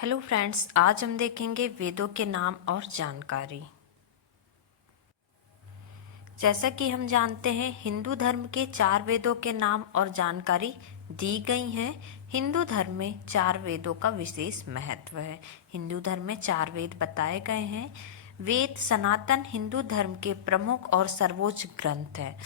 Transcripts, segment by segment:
Hello friends, आज हम देखेंगे वेदों के नाम और जानकारी। जैसा कि हम जानते हैं, हिंदू धर्म के 4 वेदों के नाम और जानकारी दी गई हैं। हिंदू धर्म में 4 वेदों का विशेष महत्व है। हिंदू धर्म में 4 वेद बताए गए हैं। वेद सनातन हिंदू धर्म के प्रमुख और सर्वोच्च ग्रंथ है।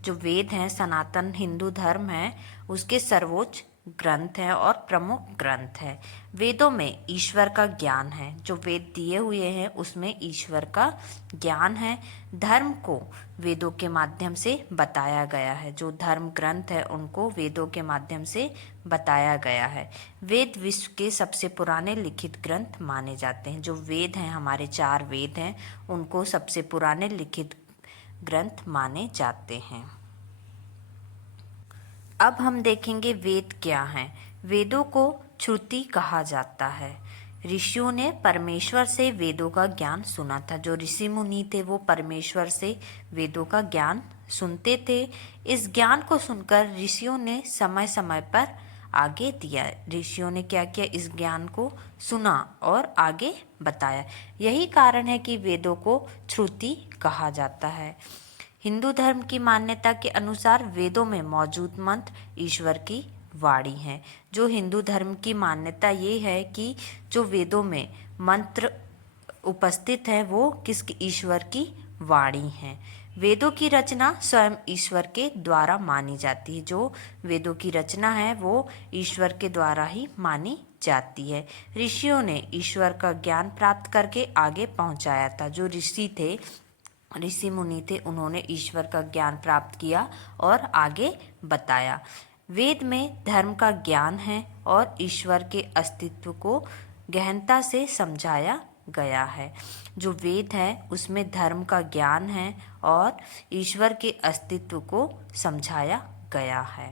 जो वेद हैं सनातन हिंदू धर्म है उसके सर्वोच्च ग्रंथ है और प्रमुख ग्रंथ है। वेदों में ईश्वर का ज्ञान है। जो वेद दिए हुए हैं उसमें ईश्वर का ज्ञान है। धर्म को वेदों के माध्यम से बताया गया है। जो धर्म ग्रंथ है उनको वेदों के माध्यम से बताया गया है। वेद विश्व के सबसे पुराने लिखित ग्रंथ माने जाते हैं। जो वेद हैं, हमारे 4 वेद हैं, उनको सबसे पुराने लिखित ग्रंथ माने जाते हैं। अब हम देखेंगे वेद क्या हैं। वेदों को श्रुति कहा जाता है। ऋषियों ने परमेश्वर से वेदों का ज्ञान सुना था। जो ऋषि मुनि थे वो परमेश्वर से वेदों का ज्ञान सुनते थे। इस ज्ञान को सुनकर ऋषियों ने समय समय पर आगे दिया। ऋषियों ने क्या किया, इस ज्ञान को सुना और आगे बताया। यही कारण है कि वेदों को श्रुति कहा जाता है। हिंदू धर्म की मान्यता के अनुसार वेदों में मौजूद मंत्र ईश्वर की वाणी है। जो हिंदू धर्म की मान्यता ये है कि जो वेदों में मंत्र उपस्थित है वो किस ईश्वर की वाणी है। वेदों की रचना स्वयं ईश्वर के द्वारा मानी जाती है। जो वेदों की रचना है वो ईश्वर के द्वारा ही मानी जाती है। ऋषियों ने ईश्वर का ज्ञान प्राप्त करके आगे पहुंचाया था। जो ऋषि मुनि थे उन्होंने ईश्वर का ज्ञान प्राप्त किया और आगे बताया। वेद में धर्म का ज्ञान है और ईश्वर के अस्तित्व को गहनता से समझाया गया है। जो वेद है उसमें धर्म का ज्ञान है और ईश्वर के अस्तित्व को समझाया गया है।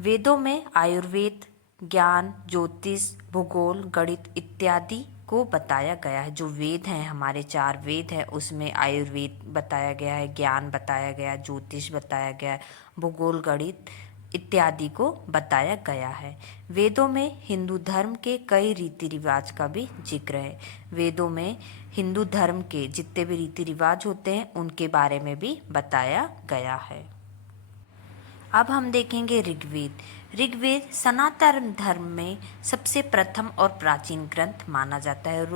वेदों में आयुर्वेद, ज्ञान, ज्योतिष, भूगोल, गणित इत्यादि को बताया गया है। जो वेद हैं, हमारे 4 वेद हैं, उसमें आयुर्वेद बताया गया है, ज्ञान बताया गया है, ज्योतिष बताया गया है, भूगोल, गणित इत्यादि को बताया गया है। वेदों में हिंदू धर्म के कई रीति रिवाज का भी जिक्र है। वेदों में हिंदू धर्म के जितने भी रीति रिवाज होते हैं उनके बारे में भी बताया गया है। अब हम देखेंगे ऋग्वेद। ऋग्वेद सनातन धर्म में सबसे प्रथम और प्राचीन ग्रंथ माना जाता है।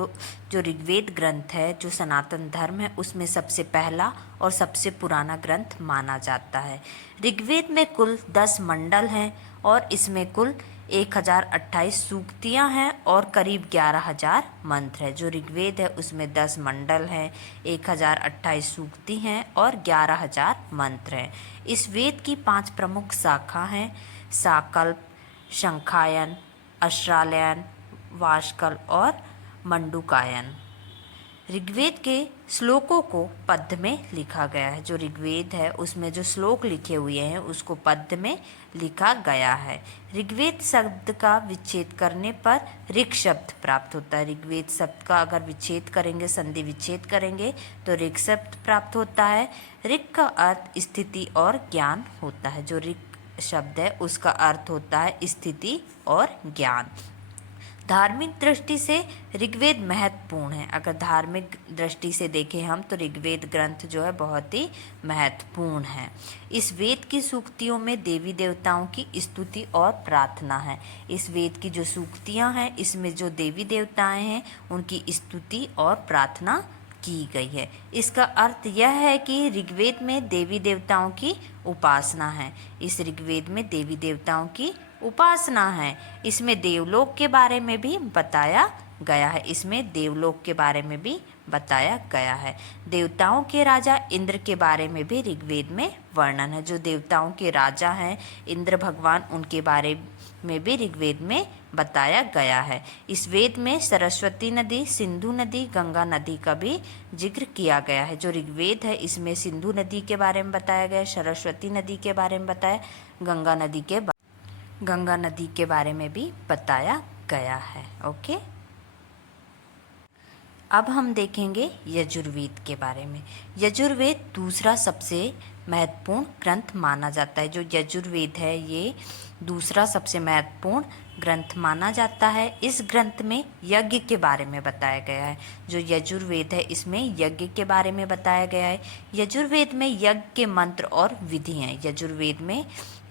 जो ऋग्वेद ग्रंथ है, जो सनातन धर्म है, उसमें सबसे पहला और सबसे पुराना ग्रंथ माना जाता है। ऋग्वेद में कुल 10 मंडल हैं और इसमें कुल 1028 सूक्तियाँ हैं और करीब 11,000 मंत्र है। जो ऋग्वेद है उसमें 10 मंडल हैं, 1028 सूक्ति हैं और 11,000 मंत्र हैं। इस वेद की 5 प्रमुख शाखा हैं: साकल्प, शंखायन, अश्रालयन, वाशकल और मंडूकायन। ऋग्वेद के श्लोकों को पद्य में लिखा गया है। जो ऋग्वेद है उसमें जो श्लोक लिखे हुए हैं उसको पद्य में लिखा गया है। ऋग्वेद शब्द का विच्छेद करने पर ऋग शब्द प्राप्त होता है। ऋग्वेद शब्द का अगर विच्छेद करेंगे, संधि विच्छेद करेंगे तो ऋग शब्द प्राप्त होता है। ऋग का अर्थ स्थिति और ज्ञान होता है। जो ऋग शब्द है उसका अर्थ होता है स्थिति और ज्ञान। धार्मिक दृष्टि से ऋग्वेद महत्वपूर्ण है। अगर धार्मिक दृष्टि से देखें हम तो ऋग्वेद ग्रंथ जो है बहुत ही महत्वपूर्ण है। इस वेद की सूक्तियों में देवी देवताओं की स्तुति और प्रार्थना है। इस वेद की जो सूक्तियाँ हैं इसमें जो देवी देवताएं हैं उनकी स्तुति और प्रार्थना की गई है। इसका अर्थ यह है कि ऋग्वेद में देवी देवताओं की उपासना है। इस ऋग्वेद में देवी देवताओं की उपासना है। इसमें देवलोक के बारे में भी बताया गया है। इसमें देवलोक के बारे में भी बताया गया है। देवताओं के राजा इंद्र के बारे में भी ऋग्वेद में वर्णन है। जो देवताओं के राजा हैं इंद्र भगवान, उनके बारे में भी ऋग्वेद में बताया गया है। इस वेद में सरस्वती नदी, सिंधु नदी, गंगा नदी का भी जिक्र किया गया है। जो ऋग्वेद है इसमें सिंधु नदी के बारे में बताया गया, सरस्वती नदी के बारे में बताया, गंगा नदी के बारे में भी बताया गया है। ओके, अब हम देखेंगे यजुर्वेद के बारे में। यजुर्वेद दूसरा सबसे महत्वपूर्ण ग्रंथ माना जाता है। जो यजुर्वेद है ये दूसरा सबसे महत्वपूर्ण ग्रंथ माना जाता है। इस ग्रंथ में यज्ञ के बारे में बताया गया है। जो यजुर्वेद है इसमें यज्ञ के बारे में बताया गया है। यजुर्वेद में यज्ञ के मंत्र और विधि हैं। यजुर्वेद में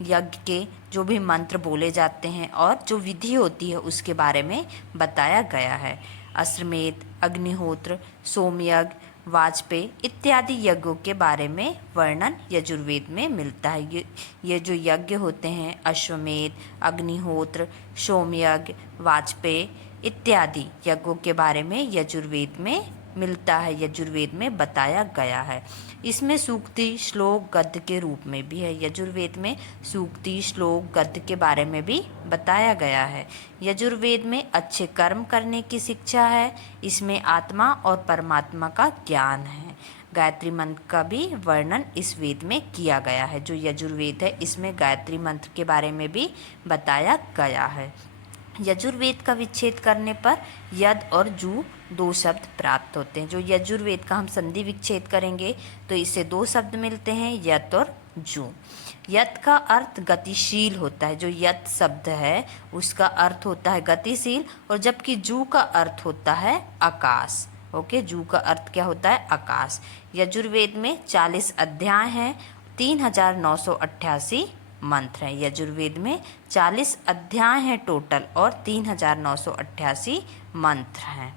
यज्ञ के जो भी मंत्र बोले जाते हैं और जो विधि होती है उसके बारे में बताया गया है। अश्वमेध, अग्निहोत्र, सोमयज्ञ, वाजपेयी इत्यादि यज्ञों के बारे में वर्णन यजुर्वेद में मिलता है। ये जो यज्ञ होते हैं अश्वमेध, अग्निहोत्र, सोमयज्ञ, वाजपेयी इत्यादि यज्ञों के बारे में यजुर्वेद में मिलता है, यजुर्वेद में बताया गया है। इसमें सूक्ति, श्लोक, गद्य के रूप में भी है। यजुर्वेद में सूक्ति, श्लोक, गद्य के बारे में भी बताया गया है। यजुर्वेद में अच्छे कर्म करने की शिक्षा है। इसमें आत्मा और परमात्मा का ज्ञान है। गायत्री मंत्र का भी वर्णन इस वेद में किया गया है। जो यजुर्वेद है इसमें गायत्री मंत्र के बारे में भी बताया गया है। यजुर्वेद का विच्छेद करने पर यद और जू दो शब्द प्राप्त होते हैं। जो यजुर्वेद का हम संधि विच्छेद करेंगे तो इससे दो शब्द मिलते हैं, यत और जू। यत का अर्थ गतिशील होता है। जो यत शब्द है उसका अर्थ होता है गतिशील, और जबकि जू का अर्थ होता है आकाश। ओके, जू का अर्थ क्या होता है? आकाश। यजुर्वेद में 40 अध्याय हैं, 3988 मंत्र हैं। यजुर्वेद में 40 अध्याय हैं टोटल और 3988 मंत्र हैं।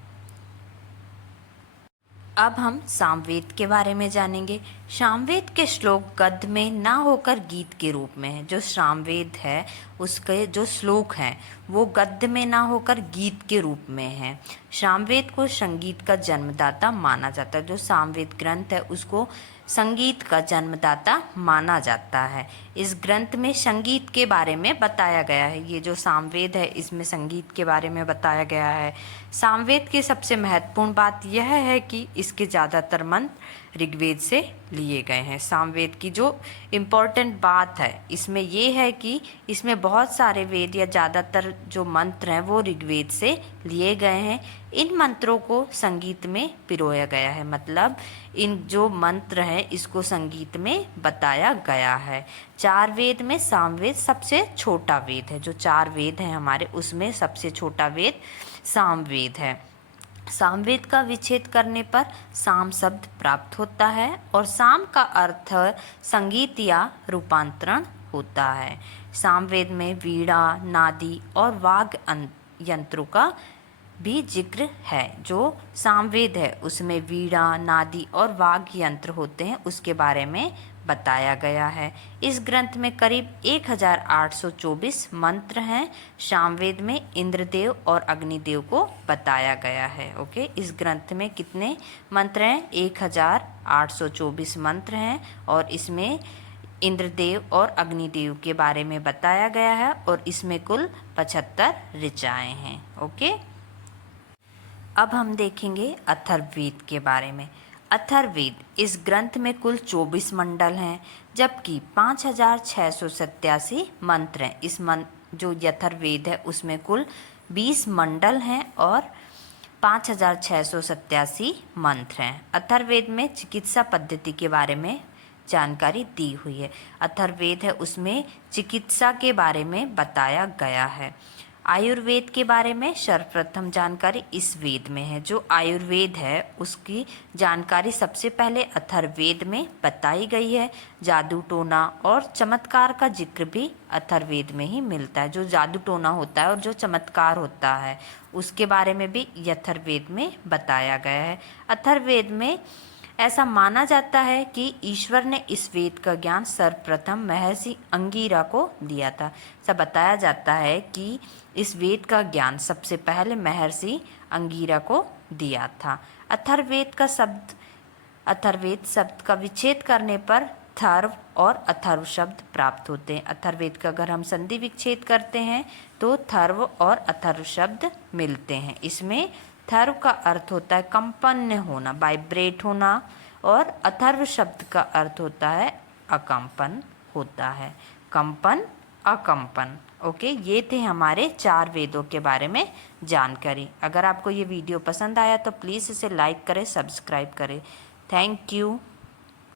अब हम सामवेद के बारे में जानेंगे। सामवेद के श्लोक गद्य में ना होकर गीत के रूप में है। जो सामवेद है उसके जो श्लोक हैं वो गद्य में ना होकर गीत के रूप में है। सामवेद को संगीत का जन्मदाता माना जाता है। जो सामवेद ग्रंथ है उसको संगीत का जन्मदाता माना जाता है। इस ग्रंथ में संगीत के बारे में बताया गया है। ये जो सामवेद है इसमें संगीत के बारे में बताया गया है। सामवेद की सबसे महत्वपूर्ण बात यह है कि इसके ज़्यादातर मंत्र ऋग्वेद से लिए गए हैं। सामवेद की जो इम्पोर्टेंट बात है इसमें ये है कि इसमें बहुत सारे वेद या ज़्यादातर जो मंत्र हैं वो ऋग्वेद से लिए गए हैं। इन मंत्रों को संगीत में पिरोया गया है, मतलब इन जो मंत्र हैं इसको संगीत में बताया गया है। 4 वेद में सामवेद सबसे छोटा वेद है। जो 4 वेद हैं हमारे उसमें सबसे छोटा वेद सामवेद है। सामवेद का विच्छेद करने पर साम शब्द प्राप्त होता है और साम का अर्थ संगीत या रूपांतरण होता है। सामवेद में वीणा, नादी और वाद्य यंत्रों का भी जिक्र है। जो सामवेद है उसमें वीणा, नादी और वाद्य यंत्र होते हैं उसके बारे में बताया गया है। इस ग्रंथ में करीब 1824 मंत्र हैं। सामवेद में इंद्रदेव और अग्निदेव को बताया गया है। ओके, इस ग्रंथ में कितने मंत्र हैं? 1824 मंत्र हैं और इसमें इंद्रदेव और अग्निदेव के बारे में बताया गया है और इसमें कुल 75 ऋचाएँ हैं। ओके, अब हम देखेंगे अथर्ववेद के बारे में। अथर्ववेद इस ग्रंथ में कुल 24 मंडल हैं, जबकि 5687 मंत्र हैं। इस जो अथर्ववेद है उसमें कुल 20 मंडल हैं और 5687 मंत्र हैं। अथर्ववेद में चिकित्सा पद्धति के बारे में जानकारी दी हुई है। अथर्ववेद है उसमें चिकित्सा के बारे में बताया गया है। आयुर्वेद के बारे में सर्वप्रथम जानकारी इस वेद में है। जो आयुर्वेद है उसकी जानकारी सबसे पहले अथर्ववेद में बताई गई है। जादू टोना और चमत्कार का जिक्र भी अथर्ववेद में ही मिलता है। जो जादू टोना होता है और जो चमत्कार होता है उसके बारे में भी अथर्ववेद में बताया गया है। अथर्ववेद में ऐसा माना जाता है कि ईश्वर ने इस वेद का ज्ञान सर्वप्रथम महर्षि अंगिरा को दिया था। सब बताया जाता है कि इस वेद का ज्ञान सबसे पहले महर्षि अंगिरा को दिया था। अथर्ववेद शब्द का विच्छेद करने पर थर्व और अथर्व शब्द प्राप्त होते हैं। अथर्ववेद का अगर हम संधि विच्छेद करते हैं तो थर्व और अथर्व शब्द मिलते हैं। इसमें थर्व का अर्थ होता है कंपन होना, वाइब्रेट होना, और अथर्व शब्द का अर्थ होता है अकंपन होता है, कंपन, अकंपन। ओके, ये थे हमारे 4 वेदों के बारे में जानकारी। अगर आपको ये वीडियो पसंद आया तो प्लीज़ इसे लाइक करें, सब्सक्राइब करें। Thank you.